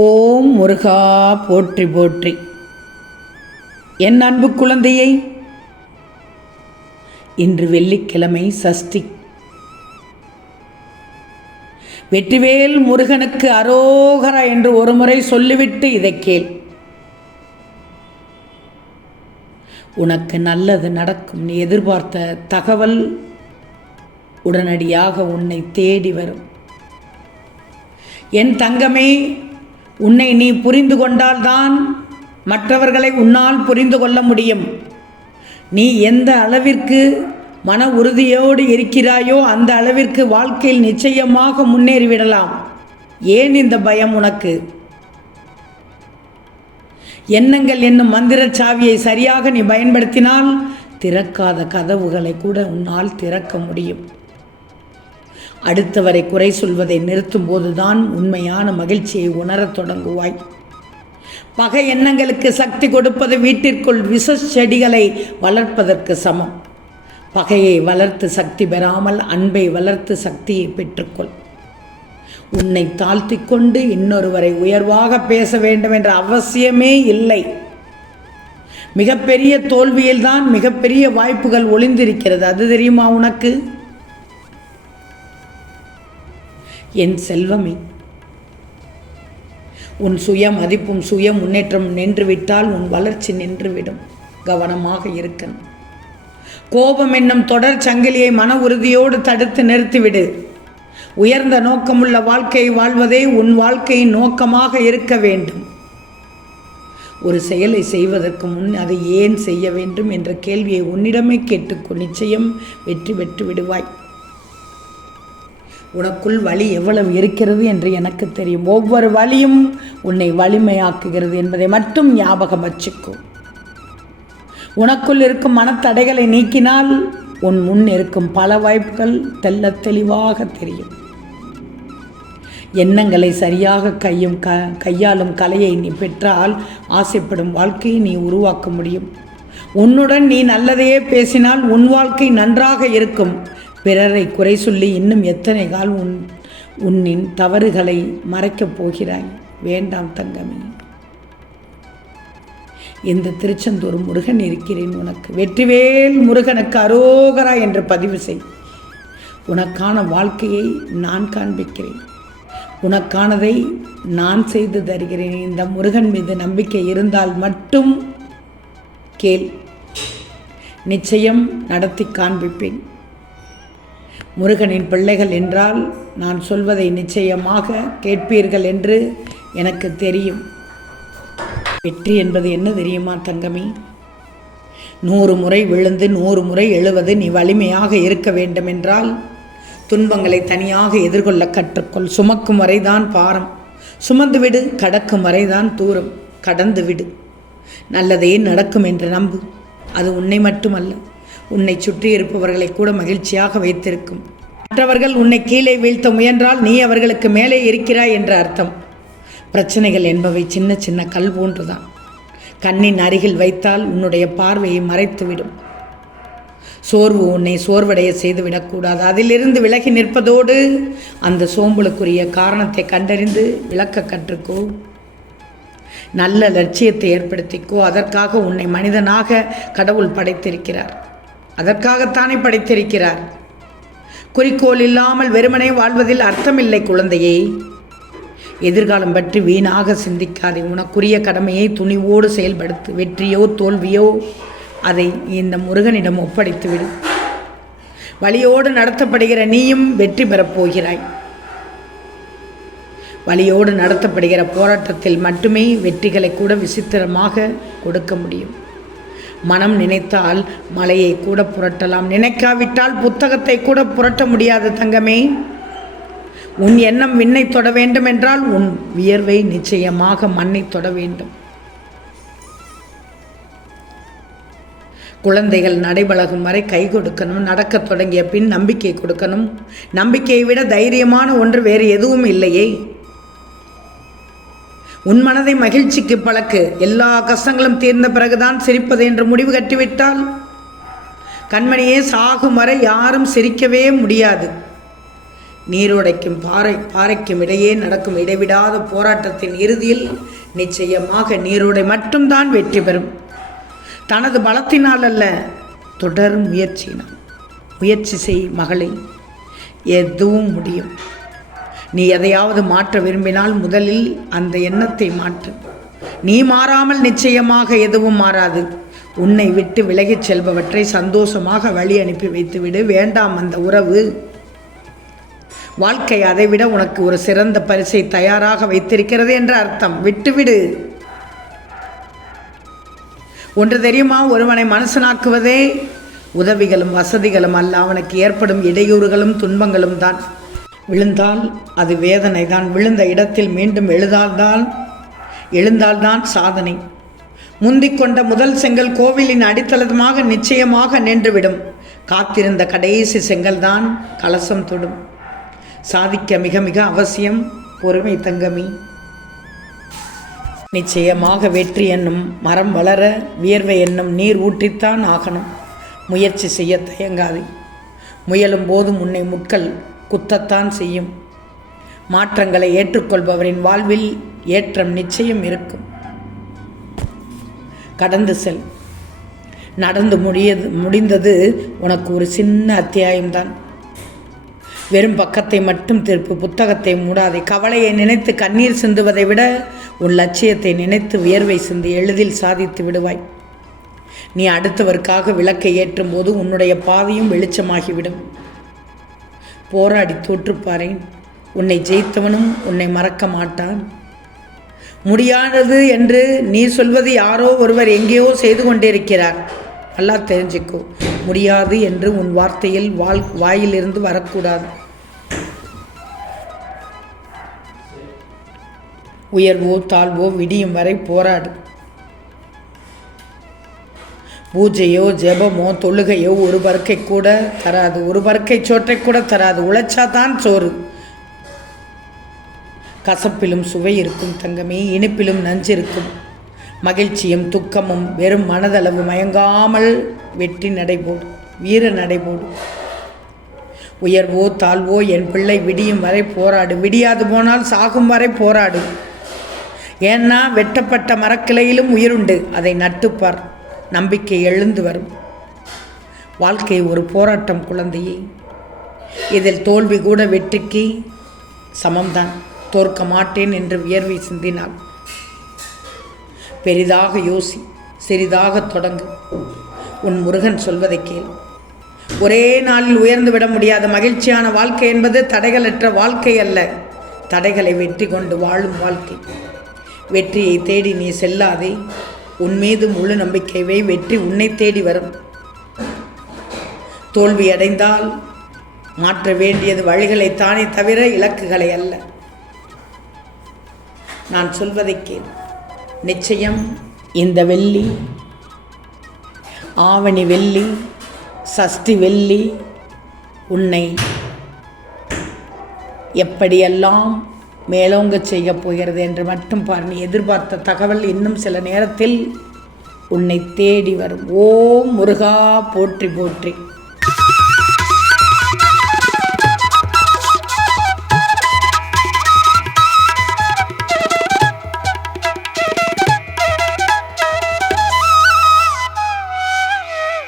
ஓம் முருகா போற்றி போற்றி. என் அன்பு குழந்தையை, இன்று வெள்ளிக்கிழமை சஷ்டி. வெற்றிவேல் முருகனுக்கு அரோகரா என்று ஒரு முறை சொல்லிவிட்டு இதை கேள். உனக்கு நல்லது நடக்கும். நீ எதிர்பார்த்த தகவல் உடனடியாக உன்னை தேடி வரும். என் தங்கமே, உன்னை நீ புரிந்து கொண்டால்தான் மற்றவர்களை உன்னால் புரிந்து கொள்ள முடியும். நீ எந்த அளவிற்கு மன உறுதியோடு இருக்கிறாயோ அந்த அளவிற்கு வாழ்க்கையில் நிச்சயமாக முன்னேறிவிடலாம். ஏன் இந்த பயம் உனக்கு? எண்ணங்கள் என்னும் மந்திர சாவியை சரியாக நீ பயன்படுத்தினால் திறக்காத கதவுகளை கூட உன்னால் திறக்க முடியும். அடுத்தவரை குறை சொல்வதை நிறுத்தும் போதுதான் உண்மையான மகிழ்ச்சியை உணரத் தொடங்குவாய். பகை எண்ணங்களுக்கு சக்தி கொடுப்பது வீட்டிற்குள் விஷ செடிகளை வளர்ப்பதற்கு சமம். பகையை வளர்த்து சக்தி பெறாமல் அன்பை வளர்த்து சக்தியை பெற்றுக்கொள். உன்னை தாழ்த்தி கொண்டு இன்னொருவரை உயர்வாக பேச வேண்டும் என்ற அவசியமே இல்லை. மிகப்பெரிய தோல்வியில்தான் மிகப்பெரிய வாய்ப்புகள் ஒளிந்திருக்கிறது. அது தெரியுமா உனக்கு? என் செல்வமே, உன் சுய மதிப்பும் சுய முன்னேற்றம் நின்றுவிட்டால் உன் வளர்ச்சி நின்றுவிடும். கவனமாக இருக்கணும். கோபம் என்னும் தொடர் சங்கிலியை மன உறுதியோடு தடுத்து நிறுத்திவிடு. உயர்ந்த நோக்கமுள்ள வாழ்க்கையை வாழ்வதே உன் வாழ்க்கையின் நோக்கமாக இருக்க வேண்டும். ஒரு செயலை செய்வதற்கு முன் அதை ஏன் செய்ய வேண்டும் என்ற கேள்வியை உன்னிடமே கேட்டுக்கொள். நிச்சயம் வெற்றி பெற்று விடுவாய். உனக்குள் வலி எவ்வளவு இருக்கிறது என்று எனக்கு தெரியும். ஒவ்வொரு வலியும் உன்னை வலிமையாக்குகிறது என்பதை மட்டும் ஞாபகம் வச்சுக்கோ. உனக்குள் இருக்கும் மனத்தடைகளை நீக்கினால் உன் முன் இருக்கும் பல வாய்ப்புகள் தெல்ல தெளிவாக தெரியும். எண்ணங்களை சரியாக கையாளும் கலையை நீ பெற்றால் ஆசைப்படும் வாழ்க்கையை நீ உருவாக்க முடியும். உன்னுடன் நீ நல்லதையே பேசினால் உன் வாழ்க்கை நன்றாக இருக்கும். பிறரை குறை சொல்லி இன்னும் எத்தனை கால் உன்னின் தவறுகளை மறைக்கப் போகிறாய்? வேண்டாம் தங்கமே. இந்த திருச்செந்தூர் முருகன் இருக்கிறேன் உனக்கு. வெற்றிவேல் முருகனுக்கு அரோகரா என்று பதிவு செய். உனக்கான வாழ்க்கையை நான் காண்பிக்கிறேன். உனக்கானதை நான் செய்து தருகிறேன். இந்த முருகன் மீது நம்பிக்கை இருந்தால் மட்டும் கேள். நிச்சயம் நடத்தி காண்பிப்பேன். முருகனின் பிள்ளைகள் என்றால் நான் சொல்வதை நிச்சயமாக கேட்பீர்கள் என்று எனக்கு தெரியும். வெற்றி என்பது என்ன தெரியுமா தங்கமே? 100 முறை விழுந்து 100 முறை எழுவது. நீ வலிமையாக இருக்க வேண்டுமென்றால் துன்பங்களை தனியாக எதிர்கொள்ள கற்றுக்கொள். சுமக்கும் வரைதான் பாரம், சுமந்து விடு. கடக்கும் வரைதான் தூரம், கடந்து விடு. நல்லதே நடக்கும் என்று நம்பு. அது உன்னை மட்டுமல்ல, உன்னை சுற்றி இருப்பவர்களை கூட மகிழ்ச்சியாக வைத்திருக்கும். மற்றவர்கள் உன்னை கீழே வீழ்த்த முயன்றால் நீ அவர்களுக்கு மேலே இருக்கிறாய் என்ற அர்த்தம். பிரச்சனைகள் என்பவை சின்ன சின்ன கல் போன்றுதான். கண்ணின் அருகில் வைத்தால் உன்னுடைய பார்வையை மறைத்துவிடும். சோர்வு உன்னை சோர்வடைய செய்துவிடக்கூடாது. அதிலிருந்து விலகி நிற்பதோடு அந்த சோம்பலுக்குரிய காரணத்தை கண்டறிந்து விளக்க கற்றுக்கோ. நல்ல லட்சியத்தை ஏற்படுத்திக்கோ. அதற்காக உன்னை மனிதனாக கடவுள் படைத்திருக்கிறார். அதற்காகத்தானே படைத்திருக்கிறார். குறிக்கோள் இல்லாமல் வெறுமனே வாழ்வதில் அர்த்தமில்லை குழந்தையே. எதிர்காலம் பற்றி வீணாக சிந்திக்காதே. உனக்குரிய கடமையை துணிவோடு செயல்படுத்து. வெற்றியோ தோல்வியோ அதை இந்த முருகனிடம் ஒப்படைத்துவிடு. வலியோடு நடத்தப்படுகிற நீயும் வெற்றி பெறப் போகிறாய். வலியோடு நடத்தப்படுகிற போராட்டத்தில் மட்டுமே வெற்றிகளை கூட விசித்திரமாக கொடுக்க முடியும். மனம் நினைத்தால் மலையை கூட புரட்டலாம். நினைக்காவிட்டால் புத்தகத்தை கூட புரட்ட முடியாது தங்கமே. உன் எண்ணம் விண்ணை தொட வேண்டும் என்றால் உன் வியர்வை நிச்சயமாக மண்ணை தொட வேண்டும். குழந்தைகள் நடைபழகும் வரை கை கொடுக்கணும். நடக்க தொடங்கிய பின் நம்பிக்கை கொடுக்கணும். நம்பிக்கையை விட தைரியமான ஒன்று வேறு எதுவும் இல்லையே. உன் மனதை மகிழ்ச்சிக்கு பழக்கு. எல்லா கஷ்டங்களும் தீர்ந்த பிறகுதான் சிரிப்பது என்று முடிவு கட்டிவிட்டால் கண்மணியே, சாகும் வரை யாரும் சிரிக்கவே முடியாது. நீரோடைக்கும் பாறைக்கும் இடையே நடக்கும் இடைவிடாத போராட்டத்தின் இறுதியில் நிச்சயமாக நீரோடை மட்டும்தான் வெற்றி பெறும். தனது பலத்தினால் அல்ல, தொடர் முயற்சியினால். முயற்சி செய் மகளே, எதுவும் முடியும். நீ எதையாவது மாற்ற விரும்பினால் முதலில் அந்த எண்ணத்தை மாற்று. நீ மாறாமல் நிச்சயமாக எதுவும் மாறாது. உன்னை விட்டு விலகிச் செல்பவற்றை சந்தோஷமாக வழி அனுப்பி வைத்துவிடு. வேண்டாம் அந்த உறவு. வாழ்க்கை அதைவிட உனக்கு ஒரு சிறந்த பரிசை தயாராக வைத்திருக்கிறது என்ற அர்த்தம். விட்டுவிடு. ஒன்று தெரியுமா, ஒருவனை மனுஷனாக்குவதே உதவிகளும் வசதிகளும் அல்ல, அவனுக்கு ஏற்படும் இடையூறுகளும் துன்பங்களும் தான். விழுந்தால் அது வேதனை தான். விழுந்த இடத்தில் மீண்டும் எழுந்தால்தான் சாதனை. முந்திக்கொண்ட முதல் செங்கல் கோவிலின் அடித்தளமாக நிச்சயமாக நின்றுவிடும். காத்திருந்த கடைசி செங்கல் தான் கலசம் தொடும். சாதிக்க மிக மிக அவசியம் பொறுமை தங்கமி. நிச்சயமாக வெற்றி என்னும் மரம் வளர வியர்வை என்னும் நீர் ஊற்றித்தான் ஆகணும். முயற்சி செய்ய தயங்காது. முயலும் போதும் உன்னை முட்கள் குத்தத்தான் செய்யும். மாற்றங்களை ஏற்றுக்கொள்பவரின் வாழ்வில் ஏற்றம் நிச்சயம் இருக்கும். கடந்து செல். நடந்து முடிந்தது உனக்கு ஒரு சின்ன அத்தியாயம்தான். வெறும் பக்கத்தை மட்டும் திருப்பு, புத்தகத்தை மூடாதே. கவலையை நினைத்து கண்ணீர் சிந்துவதை விட உன் லட்சியத்தை நினைத்து வியர்வை சிந்தி எளிதில் சாதித்து விடுவாய். நீ அடுத்தவருக்காக விளக்கை ஏற்றும் போது உன்னுடைய பாதையும் வெளிச்சமாகிவிடும். போராடி தோற்றுப்பாரேன். உன்னை ஜெயித்தவனும் உன்னை மறக்க மாட்டான். முடியாதது என்று நீ சொல்வது யாரோ ஒருவர் எங்கேயோ செய்து கொண்டிருக்கிறார். நல்லா தெரிஞ்சுக்கோ, முடியாது என்று உன் வார்த்தையில் வாயிலிருந்து வரக்கூடாது. உயர்வோ தாழ்வோ விடியும் வரை போராடு. பூஜையோ ஜெபமோ தொழுகையோ ஒரு பருக்கை கூட தராது. ஒரு பருக்கை சோற்றை கூட தராது. உழைச்சாதான் சோறு. கசப்பிலும் சுவை இருக்கும் தங்கமே, இனிப்பிலும் நஞ்சு இருக்கும். மகிழ்ச்சியும் துக்கமும் வெறும் மனதளவு மயங்காமல் வெற்றி நடைபோடு, வீர நடைபோடு. உயர்வோ தாழ்வோ என் பிள்ளை விடியும் வரை போராடு. விடியாது போனால் சாகும் வரை போராடு. ஏன்னா வெட்டப்பட்ட மரக்கிளையிலும் உயிருண்டு. அதை நட்டுப்பார். நம்பிக்கை எழுந்து வரும். வாழ்க்கை ஒரு போராட்டம் குழந்தையே. இதில் தோல்வி கூட வெற்றிக்கு சமம்தான். தோற்க மாட்டேன் என்று வியர்வை சிந்தினாள். பெரிதாக யோசி, சிறிதாக தொடங்கு. உன் முருகன் சொல்வதை கேள். ஒரே நாளில் உயர்ந்து விட முடியாத மகிழ்ச்சியான வாழ்க்கை என்பது தடைகளற்ற வாழ்க்கை அல்ல, தடைகளை வெற்றி கொண்டு வாழும் வாழ்க்கை. வெற்றியை தேடி நீ செல்லாதே. உன் மீது முழு நம்பிக்கை வை. வெற்றி உன்னை தேடி வரும். தோல்வி அடைந்தால் மாற்ற வேண்டியது வழிகளைத்தானே தவிர இலக்குகளை அல்ல. நான் சொல்வதை கேள். நிச்சயம் இந்த வெள்ளி, ஆவணி வெள்ளி, சஷ்டி வெள்ளி உன்னை எப்படியெல்லாம் மேலோங்க செய்ய போகிறது என்று மட்டும் பார். நீ எதிர்பார்த்த தகவல் இன்னும் சில நேரத்தில் உன்னை தேடி வரும். ஓம் முருகா போற்றி போற்றி.